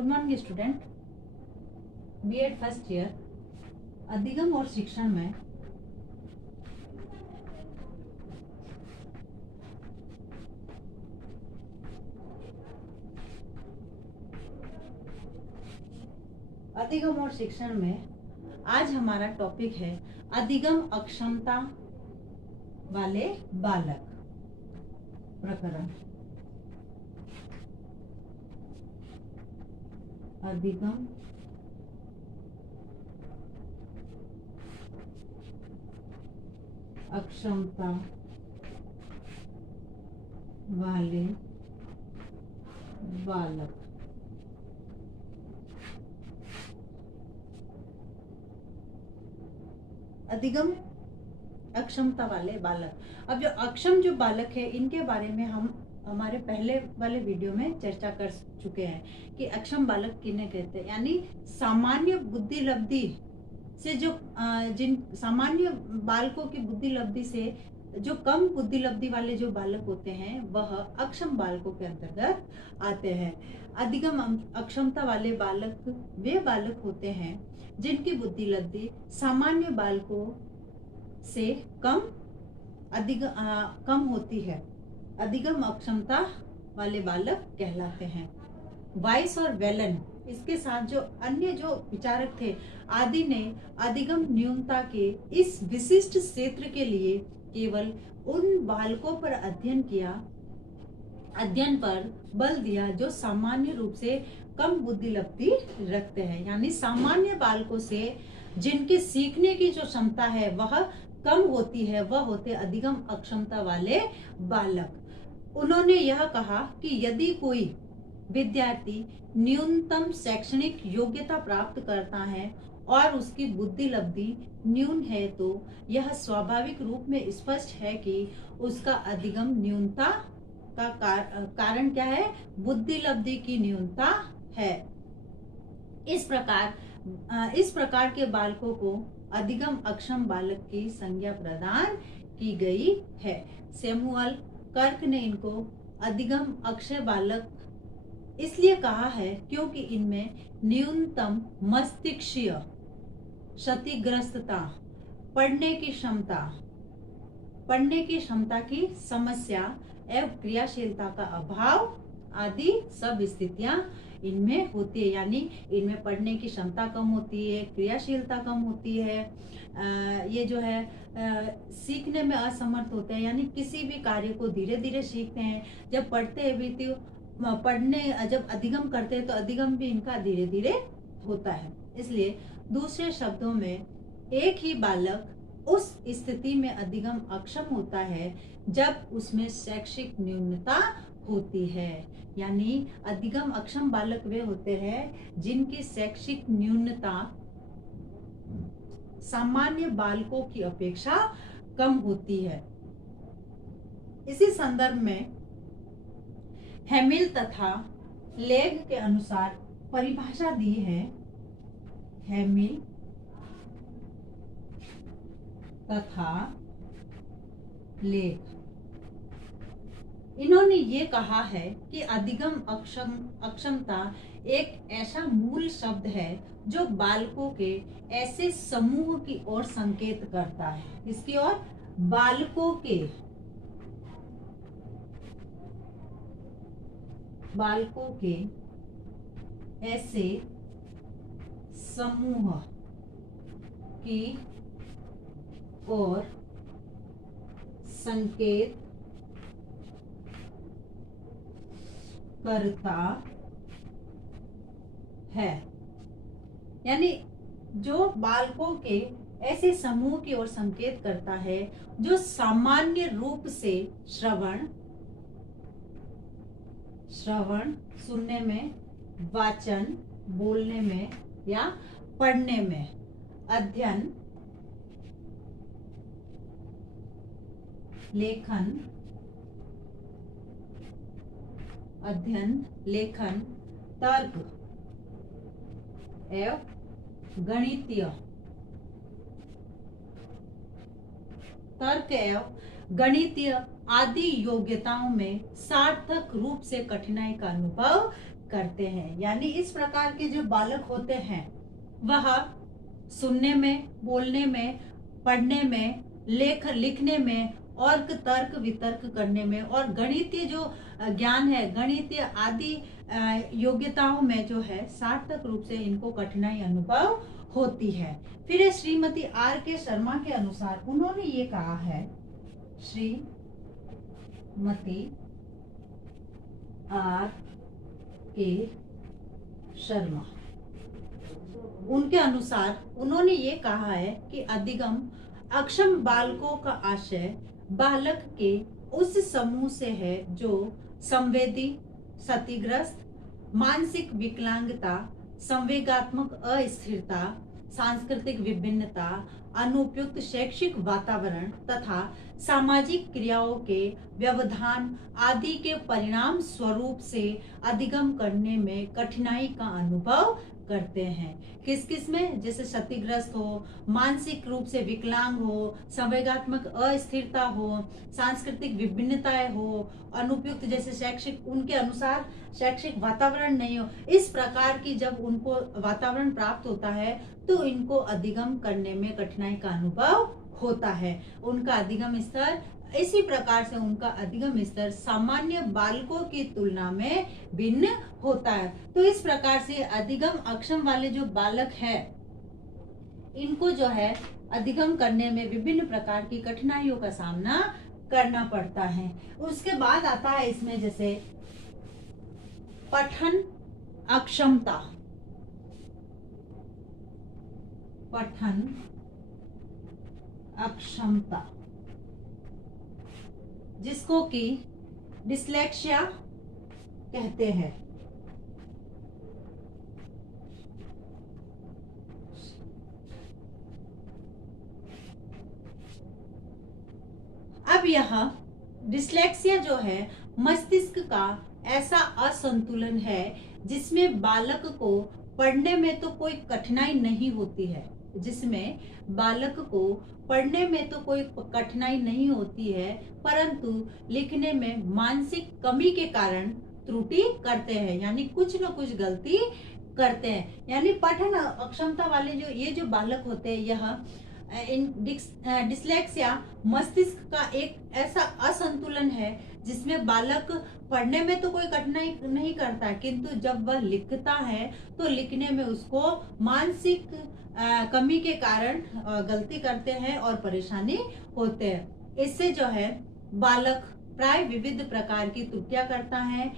Good morning student. BEd first year अधिगम और शिक्षण में आज हमारा टॉपिक है अधिगम अक्षमता वाले बालक प्रकरण। अधिगम अक्षमता वाले बालक। अधिगम अक्षमता वाले बालक। अब जो अक्षम जो बालक है इनके बारे में हम हमारे पहले वाले वीडियो में चर्चा कर चुके हैं कि अक्षम बालक किन्हें कहते हैं। यानी सामान्य बुद्धि लब्धि से जो जिन सामान्य बालकों की बुद्धि लब्धि से जो कम बुद्धि लब्धि वाले जो बालक होते हैं वह अक्षम बालकों के अंतर्गत आते हैं। अधिगम अक्षमता वाले बालक वे बालक होते हैं जिनकी बुद्धि लब्धि सामान्य बालकों से कम होती है। अधिगम अक्षमता वाले बालक कहलाते हैं। वाइस और वेलन इसके साथ जो अन्य जो विचारक थे आदि ने अधिगम न्यूनता के इस विशिष्ट क्षेत्र के लिए केवल उन बालकों पर अध्ययन पर बल दिया जो सामान्य रूप से कम बुद्धि लब्धि रखते हैं। यानी सामान्य बालकों से जिनके सीखने की जो क्षमता है वह कम होती है वह होते अधिगम अक्षमता वाले बालक। उन्होंने यह कहा कि यदि कोई विद्यार्थी न्यूनतम शैक्षणिक योग्यता प्राप्त करता है और उसकी बुद्धि लब्धि न्यून है तो यह स्वाभाविक रूप में स्पष्ट है कि उसका अधिगम न्यूनता का कारण क्या है? बुद्धि लब्धि की न्यूनता है। इस प्रकार के बालकों को अधिगम अक्षम बालक की संज्ञा प्रदान की गई है। सैमुअल कर्क ने इनको अधिगम अक्षय बालक इसलिए कहा है क्योंकि इनमें न्यूनतम मस्तिष्कीय क्षतिग्रस्तता, पढ़ने की क्षमता की समस्या एवं क्रियाशीलता का अभाव आदि सब स्थितियां इनमें होती है। यानी इनमें पढ़ने की क्षमता कम होती है, क्रियाशीलता कम होती है, ये जो है सीखने में असमर्थ होते हैं। यानी किसी भी कार्य को धीरे धीरे सीखते हैं। जब पढ़ते हैं भी तो जब अधिगम करते हैं तो अधिगम भी इनका धीरे धीरे होता है। इसलिए दूसरे शब्दों में एक ही बालक उस स्थिति में अधिगम अक्षम होता है जब उसमें शैक्षिक न्यूनता होती है। यानी अधिगम अक्षम बालक वे होते हैं जिनकी शैक्षिक न्यूनता सामान्य बालकों की अपेक्षा कम होती है। इसी संदर्भ में हेमिल तथा लेग के अनुसार परिभाषा दी है। हेमिल तथा लेग इन्होंने ये कहा है कि अधिगम अक्षमता एक ऐसा मूल शब्द है जो बालकों के ऐसे समूह की ओर संकेत करता है। इसकी ओर बालकों के ऐसे समूह की ओर संकेत करता है। यानी जो बालकों के ऐसे समूह की ओर संकेत करता है जो सामान्य रूप से श्रवण सुनने में, वाचन बोलने में या पढ़ने में, अध्ययन लेखन तर्क एवं गणितीय आदि योग्यताओं में सार्थक रूप से कठिनाई का अनुभव करते हैं। यानी इस प्रकार के जो बालक होते हैं वह सुनने में, बोलने में, पढ़ने में, लिखने में और तर्क वितर्क करने में और गणितीय जो ज्ञान है, गणितीय आदि योग्यताओं में जो है सार्थक रूप से इनको कठिनाई अनुभव होती है। फिर श्रीमती आर के शर्मा के अनुसार उन्होंने ये कहा है, श्रीमती आर के शर्मा, उनके अनुसार उन्होंने ये कहा है कि अधिगम अक्षम बालकों का आशय बालक के उस समूह से है जो संवेदी, क्षतिग्रस्त, मानसिक विकलांगता, संवेगात्मक अस्थिरता, सांस्कृतिक विभिन्नता, अनुपयुक्त शैक्षिक वातावरण तथा सामाजिक क्रियाओं के व्यवधान आदि के परिणाम स्वरूप से अधिगम करने में कठिनाई का अनुभव करते हैं। किस किस में? जैसे क्षतिग्रस्त हो, मानसिक रूप से विकलांग हो, संवेगात्मक अस्थिरता हो, सांस्कृतिक विभिन्नताएं हो, अनुपयुक्त जैसे शैक्षिक, उनके अनुसार शैक्षिक वातावरण नहीं हो। इस प्रकार की जब उनको वातावरण प्राप्त होता है तो इनको अधिगम करने में कठिनाई का अनुभव होता है। उनका अधिगम स्तर, इसी प्रकार से उनका अधिगम स्तर सामान्य बालकों की तुलना में भिन्न होता है। तो इस प्रकार से अधिगम अक्षम वाले जो बालक है इनको जो है अधिगम करने में विभिन्न प्रकार की कठिनाइयों का सामना करना पड़ता है। उसके बाद आता है इसमें जैसे पठन अक्षमता, पठन अक्षमता जिसको कि डिस्लेक्सिया कहते हैं। अब यह डिस्लेक्सिया जो है मस्तिष्क का ऐसा असंतुलन है जिसमें बालक को पढ़ने में तो कोई कठिनाई नहीं होती है, जिसमें बालक को पढ़ने में तो कोई कठिनाई नहीं होती है, परंतु लिखने में मानसिक कमी के कारण त्रुटि करते हैं, यानी कुछ न कुछ गलती करते हैं। यानी पठन अक्षमता वाले जो ये जो बालक होते हैं, यह डिस्लेक्सिया मस्तिष्क का एक ऐसा असंतुलन है जिसमें बालक पढ़ने में तो कोई कठिनाई नहीं करता, किंतु जब वह लिखता है तो लिखने में उसको मानसिक कमी के कारण गलती करते हैं और परेशानी होते हैं। इससे जो है बालक प्राय विविध प्रकार की त्रुटियां करता है।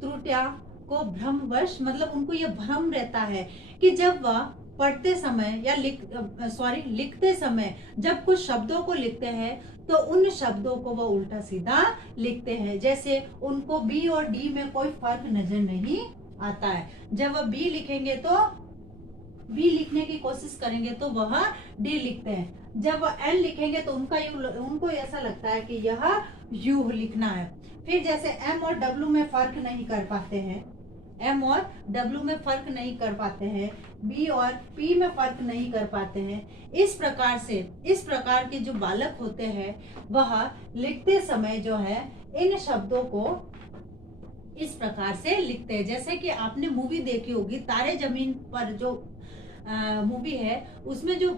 त्रुटियां को भ्रमवश, मतलब उनको यह भ्रम रहता है कि जब वह पढ़ते समय या लिखते समय जब कुछ शब्दों को लिखते हैं तो उन शब्दों को वो उल्टा सीधा लिखते हैं। जैसे उनको बी और डी में कोई फर्क नजर नहीं आता है। जब वह बी लिखेंगे तो बी लिखने की कोशिश करेंगे तो वह डी लिखते हैं। जब वह एल लिखेंगे तो उनको ऐसा लगता है कि यह यू लिखना है। फिर जैसे एम और डब्ल्यू में फर्क नहीं कर पाते हैं, एम और डब्ल्यू में फर्क नहीं कर पाते हैं, बी और पी में फर्क नहीं कर पाते हैं। इस प्रकार के जो बालक होते हैं वह लिखते समय जो है इन शब्दों को इस प्रकार से लिखते हैं। जैसे कि आपने मूवी देखी होगी तारे जमीन पर, जो मूवी है उसमें जो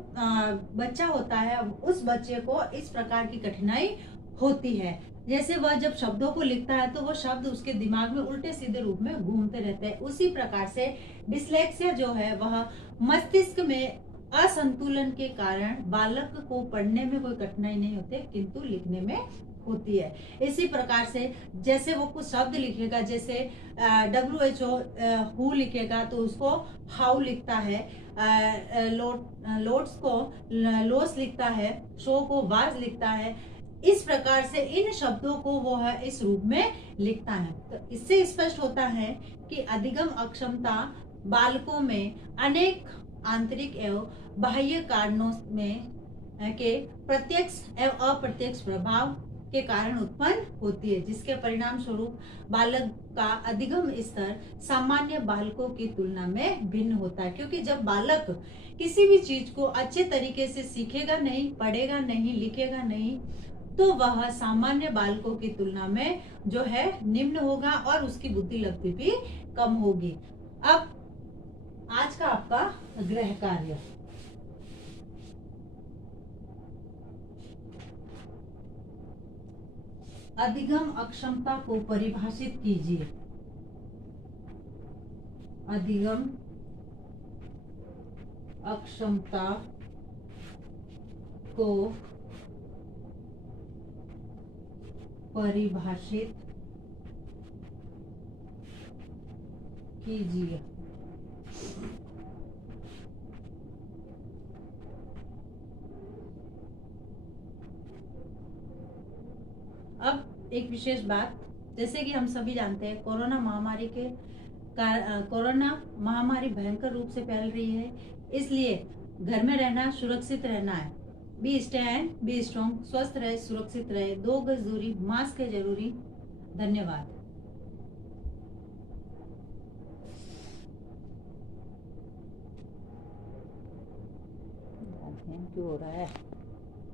बच्चा होता है उस बच्चे को इस प्रकार की कठिनाई होती है। जैसे वह जब शब्दों को लिखता है तो वो शब्द उसके दिमाग में उल्टे सीधे रूप में घूमते रहते हैं। उसी प्रकार से डिस्लेक्सिया जो है वह मस्तिष्क में असंतुलन के कारण बालक को पढ़ने में कोई कठिनाई नहीं होती किंतु लिखने में होती है। इसी प्रकार से जैसे वो कुछ शब्द लिखेगा, जैसे WHO हु लिखेगा तो उसको हाउ लिखता है, लोट्स को लोस लिखता है, शो को वाज लिखता है। इस प्रकार से इन शब्दों को वो है इस रूप में लिखता है। तो इससे स्पष्ट होता है कि अधिगम अक्षमता बालकों में अनेक आंतरिक एवं बाह्य कारणों में के प्रत्यक्ष एवं अप्रत्यक्ष प्रभाव के कारण उत्पन्न होती है, जिसके परिणाम स्वरूप बालक का अधिगम स्तर सामान्य बालकों की तुलना में भिन्न होता है। क्योंकि जब बालक किसी भी चीज को अच्छे तरीके से सीखेगा नहीं, पढ़ेगा नहीं, लिखेगा नहीं, तो वह सामान्य बालकों की तुलना में जो है निम्न होगा और उसकी बुद्धि लब्धि भी कम होगी। अब आज का आपका गृह कार्य, अधिगम अक्षमता को परिभाषित कीजिए। अधिगम अक्षमता को परिभाषित कीजिए। अब एक विशेष बात, जैसे कि हम सभी जानते हैं कोरोना महामारी भयंकर रूप से फैल रही है, इसलिए घर में रहना, सुरक्षित रहना है। बी स्टैंड बी स्ट्रॉन्ग, स्वस्थ रहे, सुरक्षित रहे, 2 गज दूरी, मास्क है जरूरी। धन्यवाद। क्यों हो रहा है?